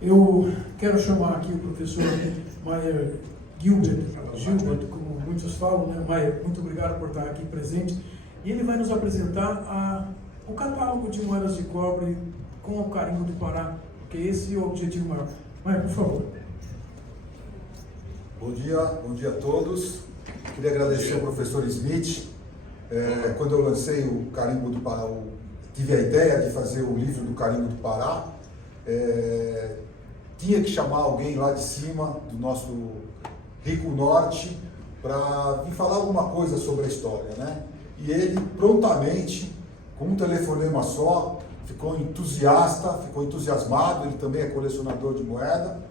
Eu quero chamar aqui o professor Maier Gilbert, como muitos falam, né? Maier, muito obrigado por estar aqui presente. E ele vai nos apresentar o catálogo de moedas de cobre com o carimbo do Pará, porque esse é o objetivo maior. Maier, por favor. Bom dia a todos. Queria agradecer ao professor Smith. Quando eu lancei o carimbo do Pará, tive a ideia de fazer o livro do carimbo do Pará. Tinha que chamar alguém lá de cima, do nosso rico norte, para vir falar alguma coisa sobre a história, né? E ele prontamente, com um telefonema só, ficou entusiasmado. Ele também é colecionador de moeda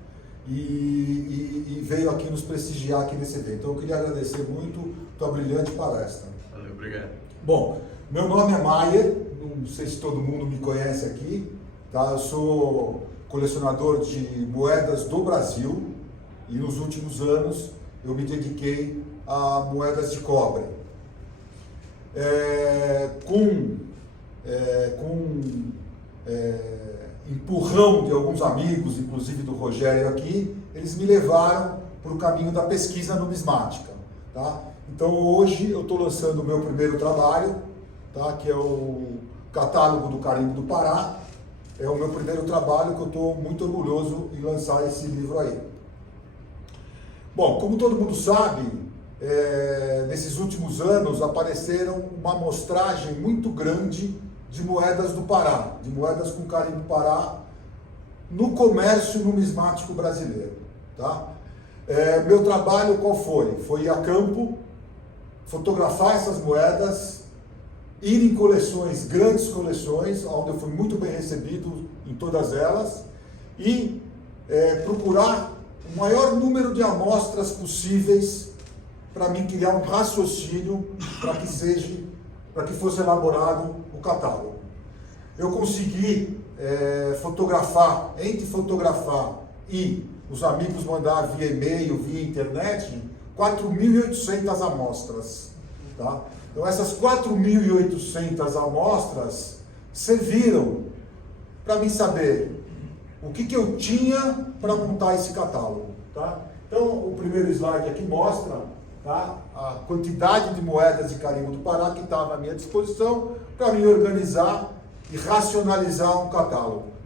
e veio aqui nos prestigiar aqui nesse evento. Então eu queria agradecer muito a tua brilhante palestra. Valeu, obrigado. Bom, meu nome é Maier, não sei se todo mundo me conhece aqui, tá? Eu sou colecionador de moedas do Brasil e nos últimos anos eu me dediquei a moedas de cobre. Com empurrão de alguns amigos, inclusive do Rogério aqui, eles me levaram para o caminho da pesquisa numismática, tá? Então hoje eu estou lançando o meu primeiro trabalho, tá? Que é o catálogo do carimbo do Pará. É o meu primeiro trabalho que eu estou muito orgulhoso em lançar esse livro aí. Bom, como todo mundo sabe, nesses últimos anos apareceram uma amostragem muito grande de moedas do Pará, de moedas com carimbo Pará no comércio numismático brasileiro, tá? Meu trabalho qual foi? Foi ir a campo, fotografar essas moedas, ir em coleções, grandes coleções, onde eu fui muito bem recebido em todas elas, e procurar o maior número de amostras possíveis para mim criar um raciocínio para que fosse elaborado o catálogo. Eu consegui fotografar e os amigos mandar via e-mail, via internet, 4.800 amostras, tá? Então essas 4.800 amostras serviram para mim saber o que eu tinha para montar esse catálogo, tá? Então o primeiro slide aqui mostra, tá, a quantidade de moedas de carimbo do Pará que estava à minha disposição para me organizar e racionalizar um catálogo.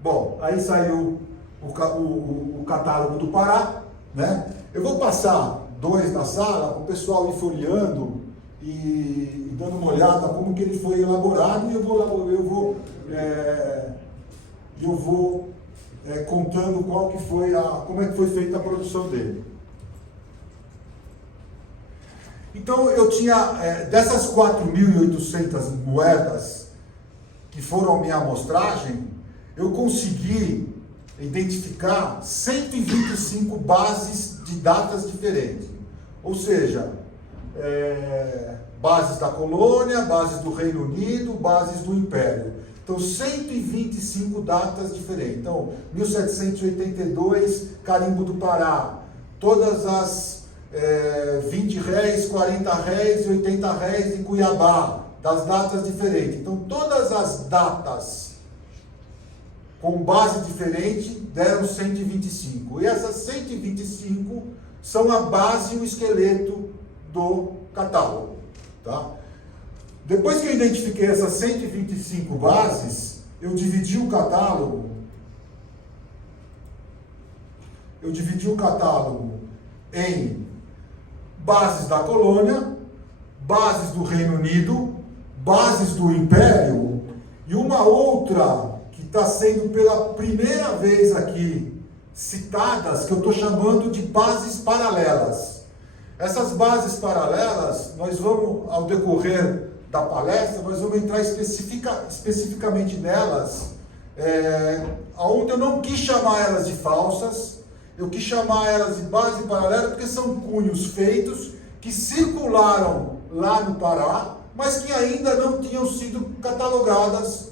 Bom, aí saiu o catálogo do Pará, né? Eu vou passar dois na sala, o pessoal ir folheando e dando uma olhada como que ele foi elaborado, e eu vou contando como é que foi feita a produção dele. Então eu tinha, dessas 4.800 moedas que foram a minha amostragem, eu consegui identificar 125 bases de datas diferentes. Ou seja, bases da colônia, bases do Reino Unido, bases do Império. Então, 125 datas diferentes. Então, 1782, carimbo do Pará. Todas as 20 réis, 40 réis e 80 réis de Cuiabá, das datas diferentes. Então, todas as datas com base diferente deram 125. E essas 125 são a base e o esqueleto do catálogo, tá? Depois que eu identifiquei essas 125 bases, eu dividi o catálogo. Em bases da colônia, bases do Reino Unido, bases do Império e uma outra que está sendo pela primeira vez aqui citadas, que eu estou chamando de bases paralelas. Essas bases paralelas, nós vamos, ao decorrer da palestra, nós vamos entrar especificamente nelas, onde eu não quis chamar elas de falsas, eu quis chamar elas de base paralela, porque são cunhos feitos que circularam lá no Pará, mas que ainda não tinham sido catalogadas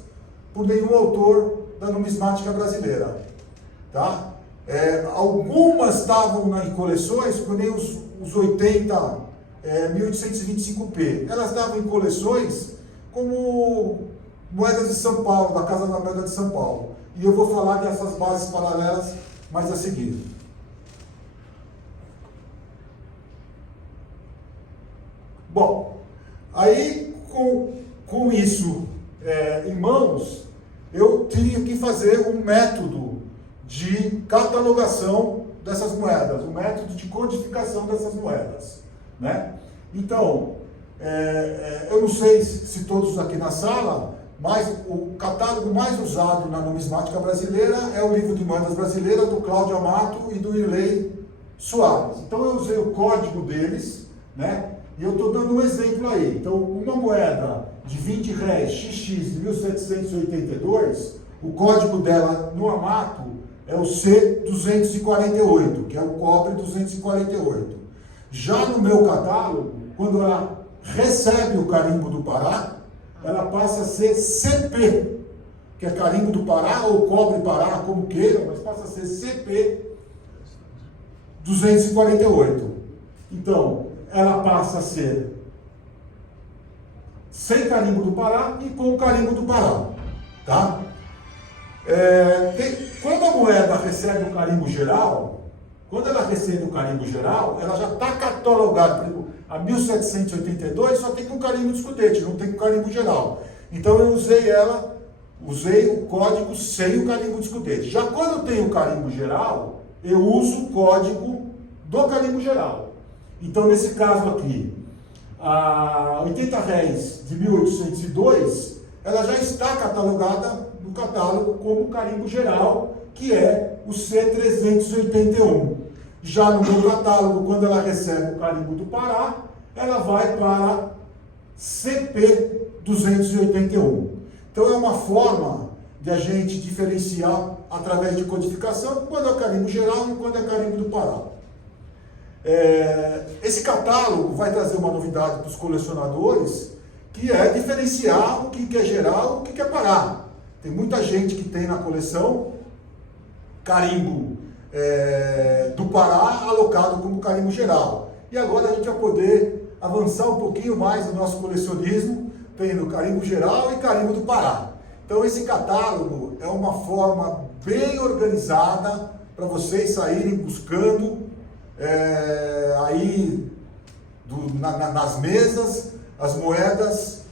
por nenhum autor da numismática brasileira, tá? Algumas estavam em coleções, como nem os 80 1825p. Elas estavam em coleções como moedas de São Paulo, da Casa da Moeda de São Paulo. E eu vou falar dessas bases paralelas mais a seguir. Bom, aí com isso em mãos, eu tinha que fazer um método de catalogação dessas moedas, um método de codificação dessas moedas, né? Então, eu não sei se todos aqui na sala, mas o catálogo mais usado na numismática brasileira é o Livro de Moedas Brasileira, do Cláudio Amato e do Irley Soares. Então eu usei o código deles, né? E eu estou dando um exemplo aí. Então, uma moeda de 20 réis XX de 1782, o código dela no Amato é o C248, que é o cobre 248. Já no meu catálogo, quando ela recebe o carimbo do Pará, ela passa a ser CP, que é carimbo do Pará ou cobre Pará, como queiram, mas passa a ser CP 248. Então, ela passa a ser sem carimbo do Pará e com o carimbo do Pará, tá? Quando a moeda recebe o carimbo geral, ela já está catalogada. Por exemplo, a 1782 só tem com carimbo de escudete, não tem com carimbo geral. Então eu usei o código sem o carimbo de escudete. Já quando eu tenho o carimbo geral, eu uso o código do carimbo geral. Então, nesse caso aqui, a 80 réis de 1802, ela já está catalogada no catálogo como carimbo geral, que é o C381. Já no meu catálogo, quando ela recebe o carimbo do Pará, ela vai para CP281. Então, é uma forma de a gente diferenciar através de codificação quando é carimbo geral e quando é carimbo do Pará. Esse catálogo vai trazer uma novidade para os colecionadores, que é diferenciar o que é geral e o que é Pará. Tem muita gente que tem na coleção carimbo do Pará alocado como carimbo geral. E agora a gente vai poder avançar um pouquinho mais no nosso colecionismo, tendo carimbo geral e carimbo do Pará. Então esse catálogo é uma forma bem organizada para vocês saírem buscando nas mesas as moedas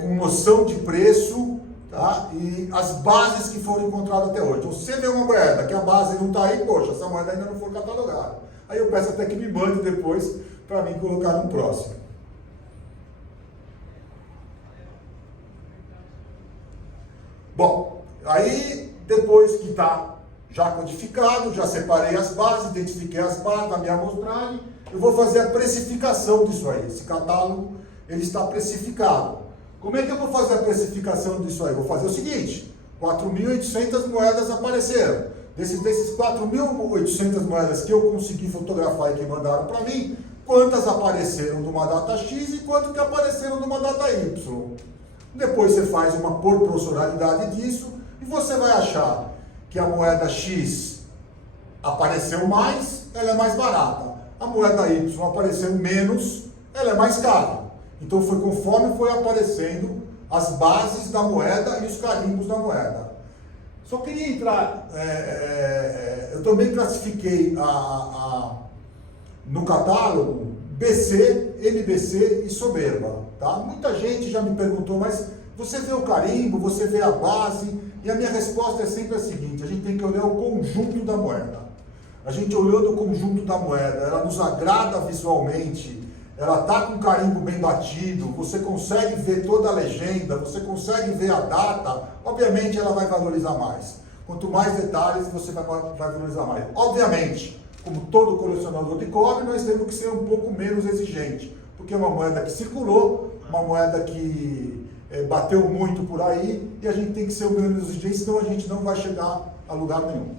com noção de preço, tá? E as bases que foram encontradas até hoje. Então, se você vê uma moeda que a base não está aí, poxa, essa moeda ainda não foi catalogada. Aí eu peço até que me mande depois para mim colocar no próximo. Bom, aí depois que está já codificado, já separei as bases, identifiquei as bases na minha amostragem, eu vou fazer a precificação disso aí. Esse catálogo, ele está precificado. Como é que eu vou fazer a precificação disso aí? Vou fazer o seguinte, 4.800 moedas apareceram. Desses 4.800 moedas que eu consegui fotografar e que mandaram para mim, quantas apareceram numa data X e quantas que apareceram numa data Y. Depois você faz uma proporcionalidade disso e você vai achar que a moeda X apareceu mais, ela é mais barata. A moeda Y apareceu menos, ela é mais cara. Então foi conforme foi aparecendo as bases da moeda e os carimbos da moeda. Só queria entrar, eu também classifiquei no catálogo BC, MBC e soberba. Tá? Muita gente já me perguntou, mas você vê o carimbo, você vê a base? E a minha resposta é sempre a seguinte: a gente tem que olhar o conjunto da moeda. A gente olhando o conjunto da moeda, ela nos agrada visualmente, ela está com carimbo bem batido, você consegue ver toda a legenda, você consegue ver a data, obviamente ela vai valorizar mais. Quanto mais detalhes, você vai valorizar mais. Obviamente, como todo colecionador de cobre, nós temos que ser um pouco menos exigente, porque é uma moeda que circulou, uma moeda que bateu muito por aí, e a gente tem que ser o menos exigente, senão a gente não vai chegar a lugar nenhum.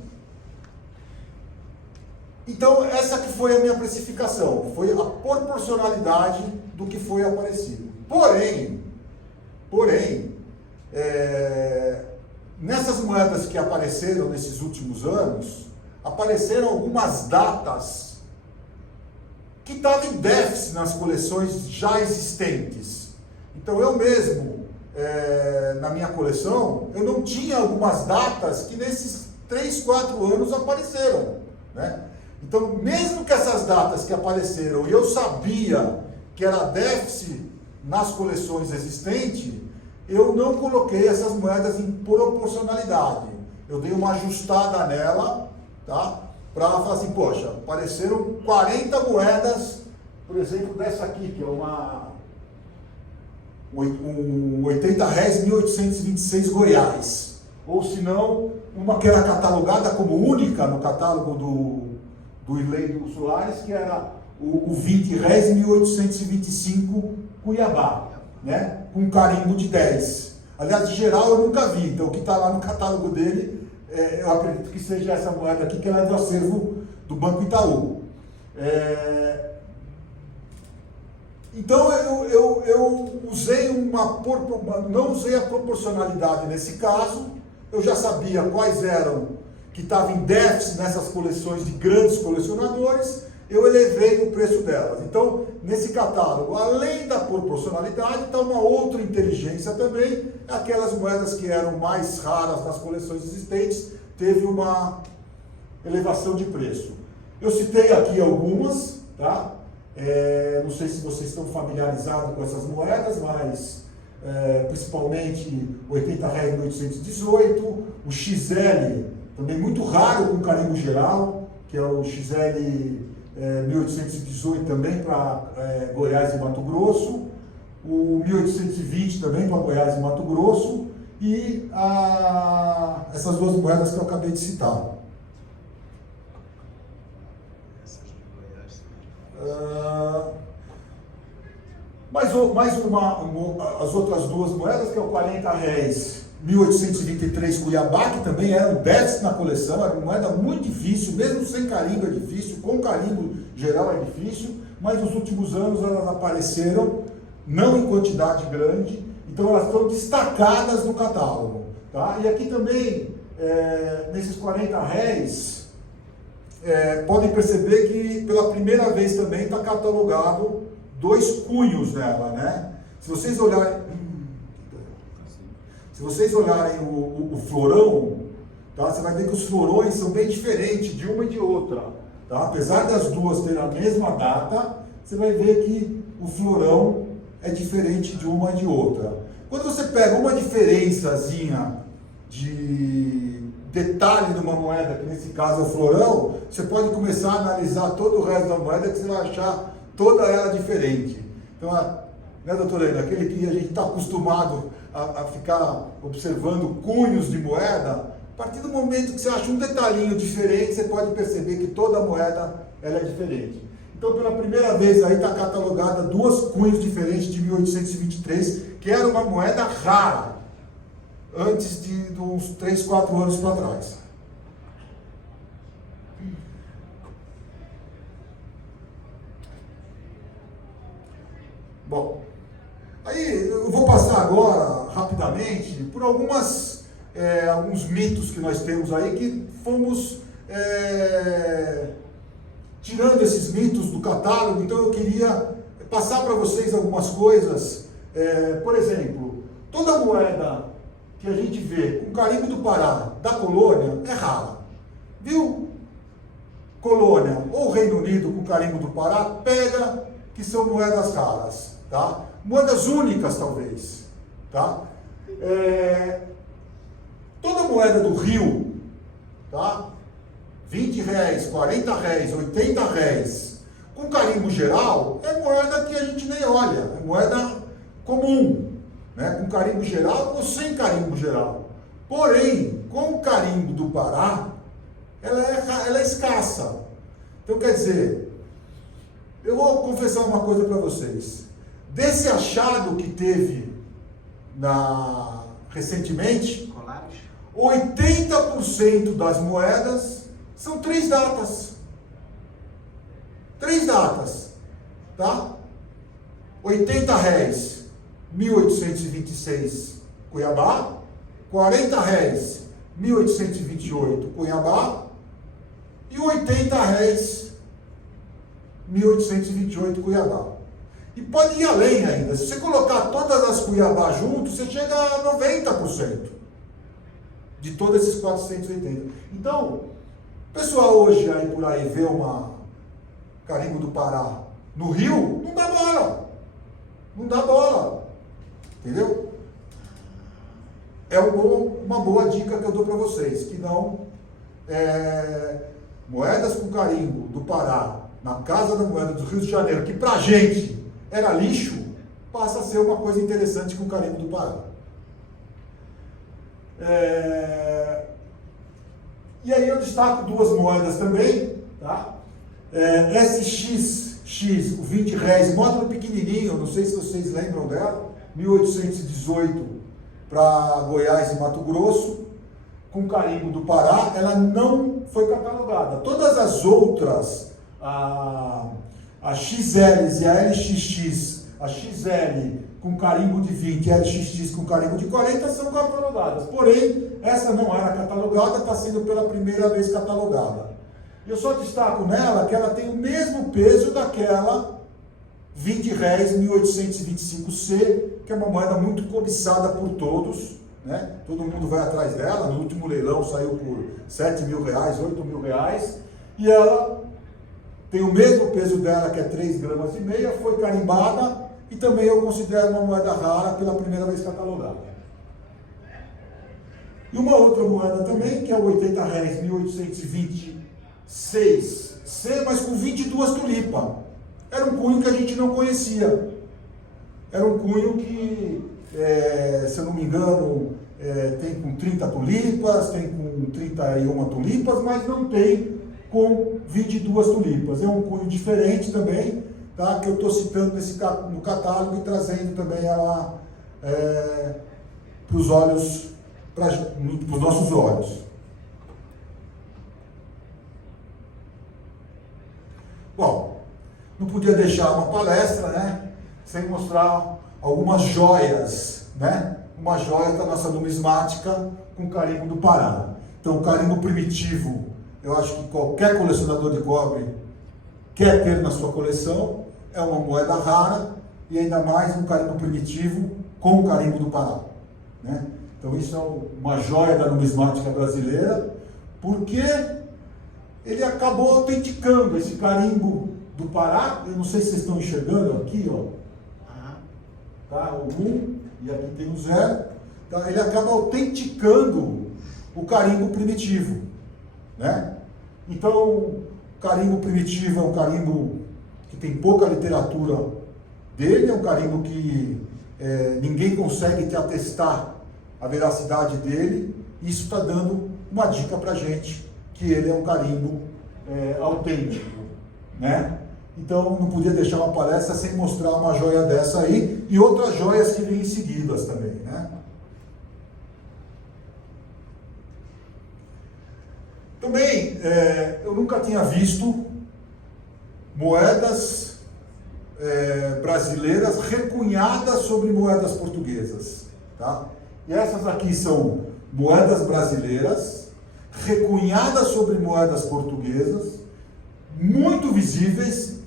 Então, essa que foi a minha precificação, foi a proporcionalidade do que foi aparecido. Porém, nessas moedas que apareceram nesses últimos anos, apareceram algumas datas que estava em déficit nas coleções já existentes. Então eu mesmo, na minha coleção, eu não tinha algumas datas que nesses 3, 4 anos apareceram, né? Então, mesmo que essas datas que apareceram, e eu sabia que era déficit nas coleções existentes, eu não coloquei essas moedas em proporcionalidade. Eu dei uma ajustada nela, tá? Para falar assim, poxa, apareceram 40 moedas, por exemplo, dessa aqui, que é um 80 réis 1826 Goiás. Ou se não, uma que era catalogada como única no catálogo do Irlei Soares, que era o 20 réis 1825 Cuiabá, né? Com carimbo de 10. Aliás, de geral eu nunca vi, então o que está lá no catálogo dele, eu acredito que seja essa moeda aqui, que ela é do acervo do Banco Itaú. Então eu usei não usei a proporcionalidade nesse caso, eu já sabia quais eram que estavam em déficit nessas coleções de grandes colecionadores, eu elevei o preço delas. Então, nesse catálogo, além da proporcionalidade, está uma outra inteligência também, aquelas moedas que eram mais raras nas coleções existentes, teve uma elevação de preço. Eu citei aqui algumas, tá? Não sei se vocês estão familiarizados com essas moedas, mas principalmente o 80 réis 1818, o XL, também muito raro com carimbo geral, que é o XL 1818 também para Goiás e Mato Grosso, o 1820 também para Goiás e Mato Grosso, e essas duas moedas que eu acabei de citar. As outras duas moedas, que é o 40 réis 1823 Cuiabá, que também era um déficit na coleção, era uma moeda muito difícil, mesmo sem carimbo é difícil, com carimbo geral é difícil, mas nos últimos anos elas apareceram, não em quantidade grande, então elas estão destacadas no catálogo, tá? E aqui também, nesses 40 réis, podem perceber que pela primeira vez também está catalogado 2 cunhos nela, né? Se vocês olharem o florão, tá? Você vai ver que os florões são bem diferentes de uma e de outra, tá? Apesar das duas terem a mesma data, você vai ver que o florão é diferente de uma e de outra. Quando você pega uma diferençazinha de detalhe numa moeda, que nesse caso é o florão, você pode começar a analisar todo o resto da moeda, que você vai achar toda ela diferente. Então, né, doutor Helena, aquele que a gente está acostumado a ficar observando cunhos de moeda, a partir do momento que você acha um detalhinho diferente, você pode perceber que toda a moeda ela é diferente. Então, pela primeira vez aí está catalogada 2 cunhos diferentes de 1823, que era uma moeda rara, antes de uns 3, 4 anos para trás. Bom, aí eu vou passar agora, rapidamente, por alguns mitos que nós temos aí, que fomos tirando esses mitos do catálogo. Então eu queria passar para vocês algumas coisas. Por exemplo, toda moeda que a gente vê com carimbo do Pará, da colônia, é rara. Viu? Colônia ou Reino Unido com carimbo do Pará, pega que são moedas raras, tá? Moedas únicas, talvez, tá? Toda moeda do Rio, tá? 20 réis, 40 réis, 80 réis, com carimbo geral, é moeda que a gente nem olha, é moeda comum, né? Com carimbo geral ou sem carimbo geral. Porém, com o carimbo do Pará, ela é escassa. Então, quer dizer, eu vou confessar uma coisa para vocês. Desse achado que teve recentemente, 80% das moedas são 3 datas. 3 datas, tá? 80 réis, 1826, Cuiabá. 40 réis, 1828, Cuiabá. E 80 réis, 1828 Cuiabá. E pode ir além ainda. Se você colocar todas as Cuiabá juntos, você chega a 90% de todos esses 480. Então, o pessoal hoje aí por aí vê uma carimbo do Pará no Rio, não dá bola. Não dá bola. Entendeu? É uma boa dica que eu dou para vocês, que não moedas com carimbo do Pará na Casa da Moeda do Rio de Janeiro, que pra gente era lixo, passa a ser uma coisa interessante com o carimbo do Pará. E aí eu destaco duas moedas também, tá? SXX, o 20 réis, módulo pequenininho, não sei se vocês lembram dela, 1818 para Goiás e Mato Grosso, com carimbo do Pará. Ela não foi catalogada. Todas as outras, a XL e a LXX, a XL com carimbo de 20 e a LXX com carimbo de 40 são catalogadas. Porém, essa não era catalogada, está sendo pela primeira vez catalogada. Eu só destaco nela que ela tem o mesmo peso daquela 20 réis 1825C, que é uma moeda muito cobiçada por todos, né? Todo mundo vai atrás dela. No último leilão saiu por 7 mil reais, 8 mil reais, e ela tem o mesmo peso dela, que é 3,5 gramas, foi carimbada, e também eu considero uma moeda rara pela primeira vez catalogada. E uma outra moeda também, que é o 80 réis 1826C, mas com 22 tulipas. Era um cunho que a gente não conhecia. Era um cunho que, se eu não me engano, tem com 30 tulipas, tem com 31 tulipas, mas não tem com 22 tulipas. É um cunho diferente também, tá? Que eu estou citando no catálogo e trazendo também ela para os olhos, para os nossos olhos. Bom, não podia deixar uma palestra, né, sem mostrar algumas joias, né? Uma joia da nossa numismática com carimbo do Pará. Então, o carimbo primitivo, eu acho que qualquer colecionador de cobre quer ter na sua coleção. É uma moeda rara e ainda mais um carimbo primitivo com o carimbo do Pará, né? Então, isso é uma joia da numismática brasileira, porque ele acabou autenticando esse carimbo do Pará. Eu não sei se vocês estão enxergando aqui, ó. Tá? O 1 e aqui tem o 0. Tá? Ele acaba autenticando o carimbo primitivo, né? Então, o carimbo primitivo é um carimbo que tem pouca literatura dele, é um carimbo que ninguém consegue te atestar a veracidade dele. Isso está dando uma dica para a gente, que ele é um carimbo autêntico, né? Então, não podia deixar uma palestra sem mostrar uma joia dessa aí, e outras joias que vêm seguidas também, né? Também, eu nunca tinha visto moedas brasileiras recunhadas sobre moedas portuguesas, tá? E essas aqui são moedas brasileiras recunhadas sobre moedas portuguesas, muito visíveis.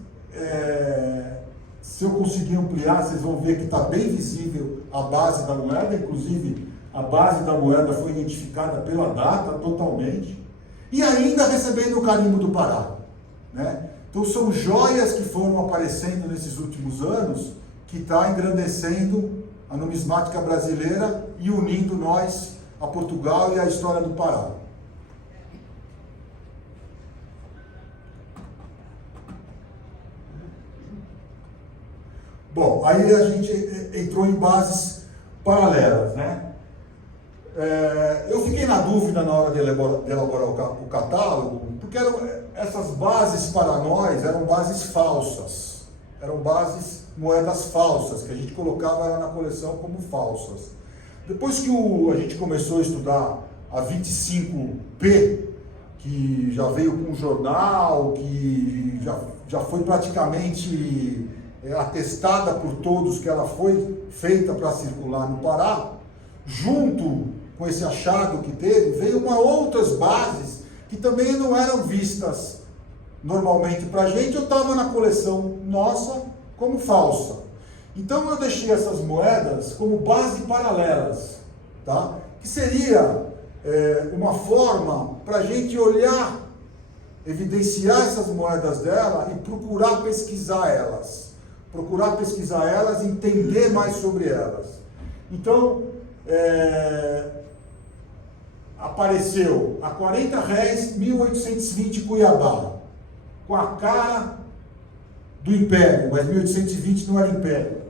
Se eu conseguir ampliar, vocês vão ver que está bem visível a base da moeda. Inclusive, a base da moeda foi identificada pela data totalmente, e ainda recebendo o carimbo do Pará, né? Então, são joias que foram aparecendo nesses últimos anos, que está engrandecendo a numismática brasileira e unindo nós a Portugal e a história do Pará. Bom, aí a gente entrou em bases paralelas, né? Eu fiquei na dúvida na hora de elaborar o catálogo, porque essas bases para nós eram bases falsas, eram moedas falsas, que a gente colocava ela na coleção como falsas. Depois que a gente começou a estudar a 25P, que já veio com um jornal, que já foi praticamente atestada por todos que ela foi feita para circular no Pará, junto com esse achado que teve, veio outras bases que também não eram vistas normalmente para a gente, ou estava na coleção nossa como falsa. Então eu deixei essas moedas como base paralelas, tá? Que seria uma forma para a gente olhar, evidenciar essas moedas dela e procurar pesquisar elas, entender mais sobre elas. Então, apareceu a 40 réis 1820 Cuiabá, com a cara do Império, mas 1820 não era Império.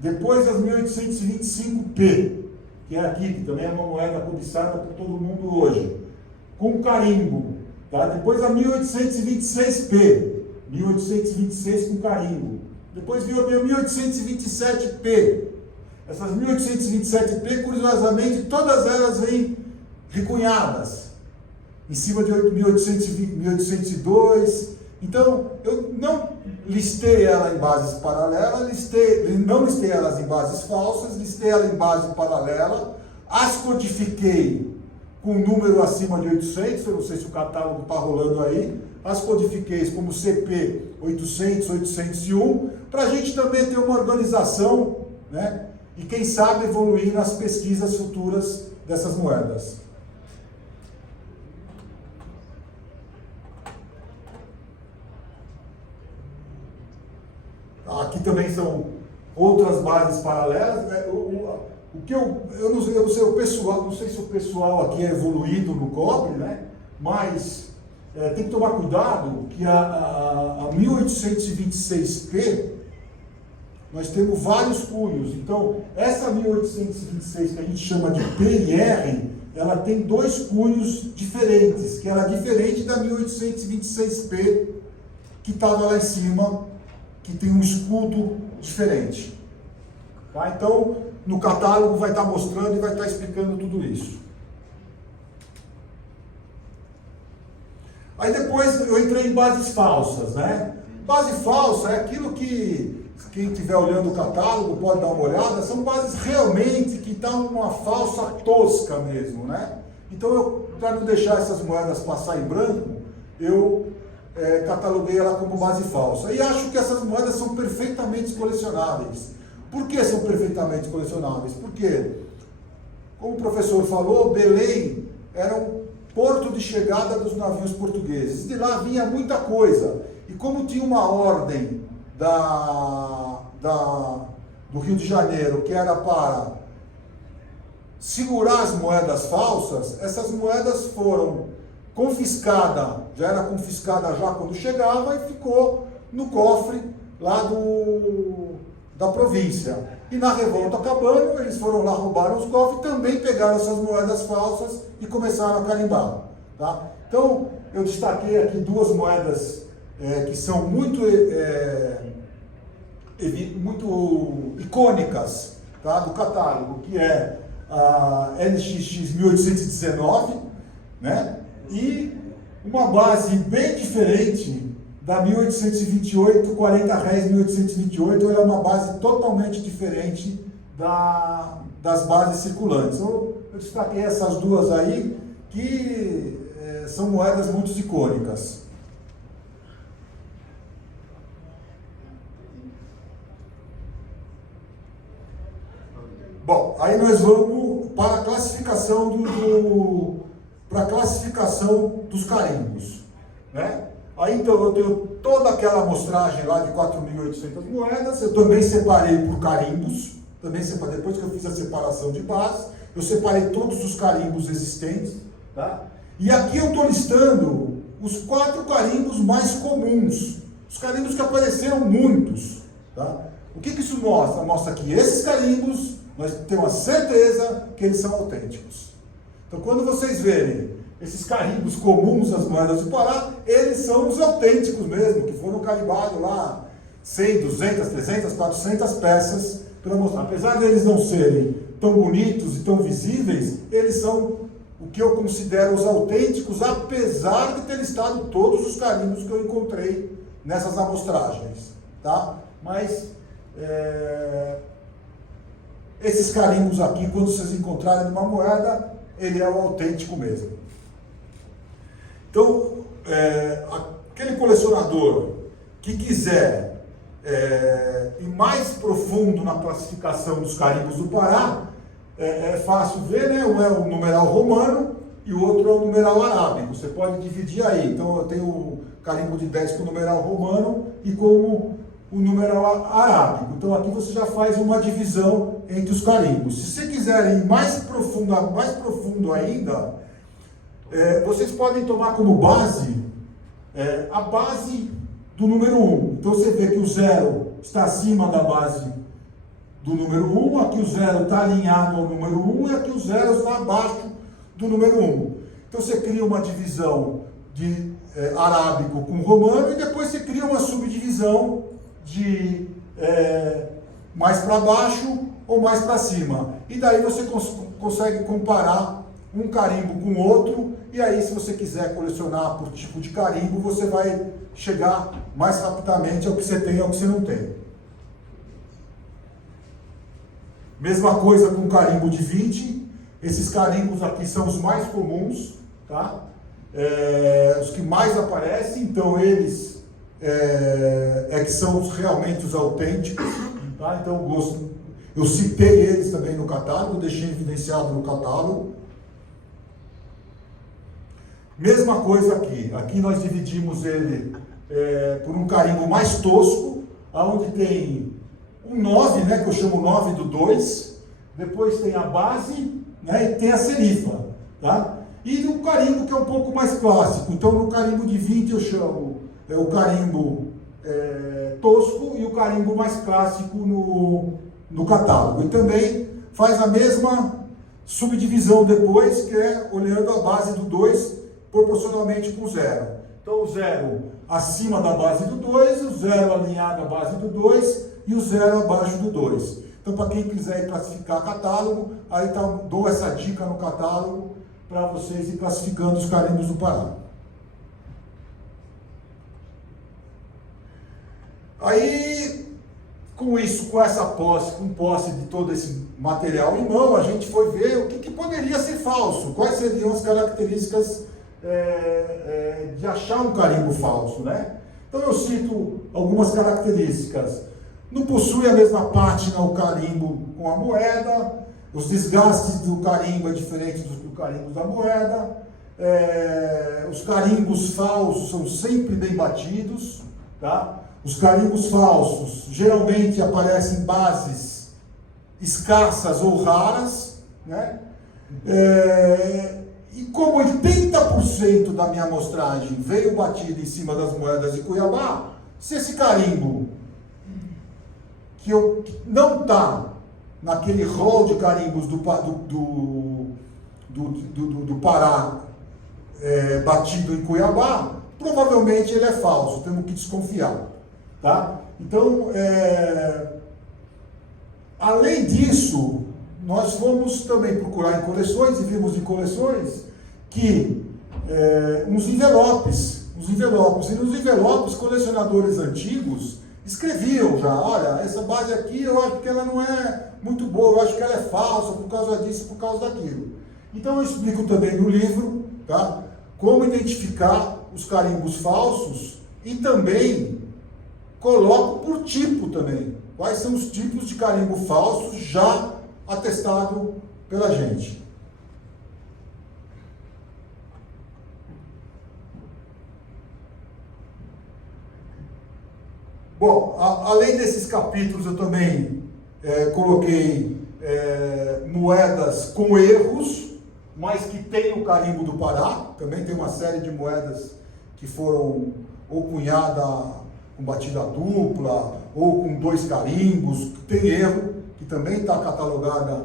Depois as 1825P, que é aqui, que também é uma moeda cobiçada por todo mundo hoje, com carimbo. Tá? Depois a 1826P, 1826 com carimbo. Depois veio a 1827P. Essas 1827P, curiosamente, todas elas vêm recunhadas, em cima de 1820, 1802. Então, eu não listei ela em bases paralelas, não listei elas em bases falsas, listei ela em base paralela, as codifiquei com um número acima de 800, eu não sei se o catálogo está rolando aí, as codifiquei como CP 800, 801, para a gente também ter uma organização, né? E quem sabe evoluir nas pesquisas futuras dessas moedas. Aqui também são outras bases paralelas. O que eu não sei, o pessoal, não sei se o pessoal aqui é evoluído no cobre, né? Mas tem que tomar cuidado que a 1826P nós temos vários cunhos. Então, essa 1826 que a gente chama de PIR, ela tem dois cunhos diferentes, que era diferente da 1826P que estava lá em cima, que tem um escudo diferente. Tá? Então, no catálogo vai estar mostrando e vai estar explicando tudo isso. Aí depois eu entrei em bases falsas, né? Base falsa é aquilo que quem estiver olhando o catálogo pode dar uma olhada, são bases realmente que estão uma falsa tosca mesmo, né? Então, para não deixar essas moedas passar em branco, eu cataloguei ela como base falsa. E acho que essas moedas são perfeitamente colecionáveis. Por que são perfeitamente colecionáveis? Porque, como o professor falou, Belém era um porto de chegada dos navios portugueses. De lá vinha muita coisa. E como tinha uma ordem do Rio de Janeiro, que era para segurar as moedas falsas, essas moedas foram confiscadas, já era confiscada já quando chegava e ficou no cofre lá da província. E na revolta acabando, eles foram lá, roubaram os cofres, também pegaram essas moedas falsas e começaram a carimbar. Tá? Então, eu destaquei aqui duas moedas que são muito icônicas, tá, do catálogo, que é a NXX 1819, né, e uma base bem diferente da 1828, 40 réis 1828, ela é uma base totalmente diferente das bases circulantes. Eu destaquei essas duas aí, que são moedas muito icônicas. Bom, aí nós vamos para a classificação dos carimbos, né? Aí então eu tenho toda aquela amostragem lá de 4.800 moedas, eu também separei por carimbos, depois que eu fiz a separação de base, eu separei todos os carimbos existentes, tá? E aqui eu estou listando os 4 carimbos mais comuns, os carimbos que apareceram muitos, tá? O que isso mostra? Mostra que esses carimbos nós temos a certeza que eles são autênticos. Então, quando vocês verem esses carimbos comuns das moedas do Pará, eles são os autênticos mesmo, que foram carimbados lá 100, 200, 300, 400 peças para mostrar. Apesar de eles não serem tão bonitos e tão visíveis, eles são o que eu considero os autênticos, apesar de ter listado todos os carimbos que eu encontrei nessas amostragens. Tá? Mas esses carimbos aqui, quando vocês encontrarem numa moeda, ele é o autêntico mesmo. Então, Aquele colecionador que quiser ir mais profundo na classificação dos carimbos do Pará, é fácil ver, né? Um é o numeral romano e o outro é o numeral arábico. Você pode dividir aí. Então eu tenho o carimbo de 10 com o numeral romano e com o numeral arábico. Então aqui você já faz uma divisão entre os carimbos. Se você quiser ir mais profundo ainda, vocês podem tomar como base a base do número 1. Então você vê que o 0 está acima da base do número 1, aqui o 0 está alinhado ao número 1 e aqui o 0 está abaixo do número 1. Então você cria uma divisão de arábico com romano e depois você cria uma subdivisão de mais para baixo ou mais para cima. E daí você consegue comparar um carimbo com outro, e aí se você quiser colecionar por tipo de carimbo, você vai chegar mais rapidamente ao que você tem e ao que você não tem. Mesma coisa com carimbo de 20, esses carimbos aqui são os mais comuns, tá? Os que mais aparecem, então eles que são realmente os autênticos, tá? Então eu citei eles também no catálogo, deixei evidenciado no catálogo. Mesma coisa aqui. Aqui nós dividimos ele por um carimbo mais tosco, onde tem um 9, né, que eu chamo 9 do 2. Depois tem a base, né, e tem a serifa. Tá? E o carimbo que é um pouco mais clássico. Então no carimbo de 20 eu chamo o carimbo tosco e o carimbo mais clássico no catálogo. E também faz a mesma subdivisão depois, que é olhando a base do 2 proporcionalmente com o 0. Então o 0 acima da base do 2, o 0 alinhado à base do 2 e o 0 abaixo do 2. Então para quem quiser ir classificar catálogo, aí dou essa dica no catálogo para vocês ir classificando os carimbos do Pará. Aí, com isso, com essa posse de todo esse material em mão, a gente foi ver o que poderia ser falso, quais seriam as características de achar um carimbo falso, né? Então eu cito algumas características. Não possui a mesma pátina o carimbo com a moeda, os desgastes do carimbo é diferente do carimbo da moeda, os carimbos falsos são sempre bem batidos, tá? Os carimbos falsos geralmente aparecem em bases escassas ou raras, né? E como 80% da minha amostragem veio batida em cima das moedas de Cuiabá, se esse carimbo que não está naquele rol de carimbos do Pará batido em Cuiabá, provavelmente ele é falso, temos que desconfiar. Tá? Então, além disso, nós fomos também procurar em coleções e vimos em coleções que uns envelopes, e nos envelopes colecionadores antigos escreviam já, olha, essa base aqui eu acho que ela não é muito boa, eu acho que ela é falsa por causa disso, por causa daquilo. Então eu explico também no livro, tá, como identificar os carimbos falsos e também coloco por tipo também, quais são os tipos de carimbo falso já atestado pela gente. Bom, além desses capítulos eu também coloquei moedas com erros, mas que tem o carimbo do Pará. Também tem uma série de moedas que foram ou cunhada com batida dupla, ou com 2 carimbos, que tem erro, que também está catalogada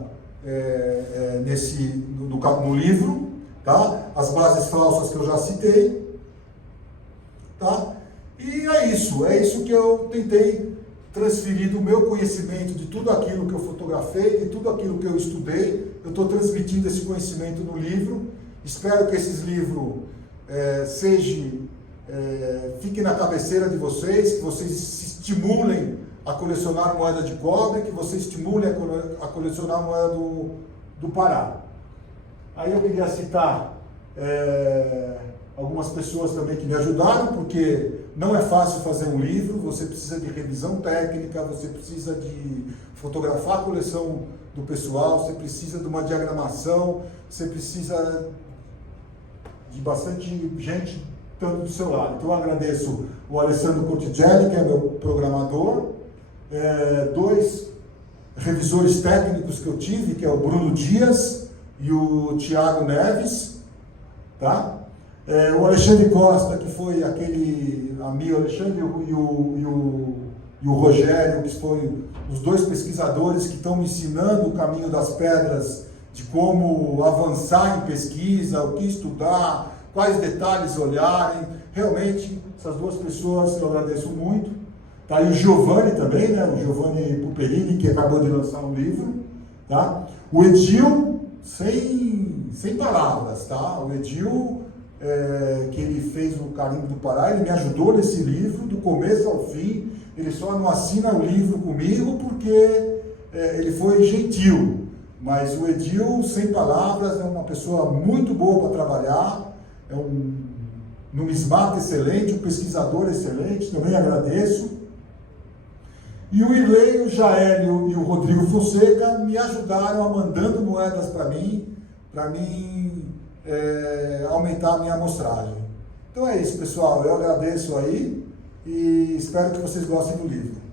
no livro, tá? As bases falsas que eu já citei, tá? E é isso que eu tentei transferir do meu conhecimento, de tudo aquilo que eu fotografei, de tudo aquilo que eu estudei. Eu estou transmitindo esse conhecimento no livro. Espero que esses livros fiquem na cabeceira de vocês, que vocês se estimulem a colecionar moeda de cobre, que vocês estimulem a colecionar moeda do Pará. Aí eu queria citar algumas pessoas também que me ajudaram, porque não é fácil fazer um livro, você precisa de revisão técnica, você precisa de fotografar a coleção do pessoal, você precisa de uma diagramação, você precisa de bastante gente estando do seu lado. Então eu agradeço o Alessandro Cortigelli, que é meu programador, 2 revisores técnicos que eu tive, que é o Bruno Dias e o Thiago Neves, tá? O Alexandre Costa, que foi aquele amigo, Alexandre e o Rogério, que foram os 2 pesquisadores que estão me ensinando o caminho das pedras, de como avançar em pesquisa, o que estudar, quais detalhes olharem. Realmente, essas 2 pessoas eu agradeço muito. Tá? E o Giovanni também, né? O Giovanni Puperini, que acabou de lançar um livro. Tá? O Edil, sem palavras, tá? O Edil, que ele fez o Carimbo do Pará, ele me ajudou nesse livro, do começo ao fim. Ele só não assina o livro comigo porque ele foi gentil. Mas o Edil, sem palavras, é uma pessoa muito boa para trabalhar, é um numismata excelente, um pesquisador excelente, também agradeço. E o Irlei, o Jaélio e o Rodrigo Fonseca me ajudaram mandando moedas para mim aumentar a minha amostragem. Então é isso, pessoal, eu agradeço aí e espero que vocês gostem do livro.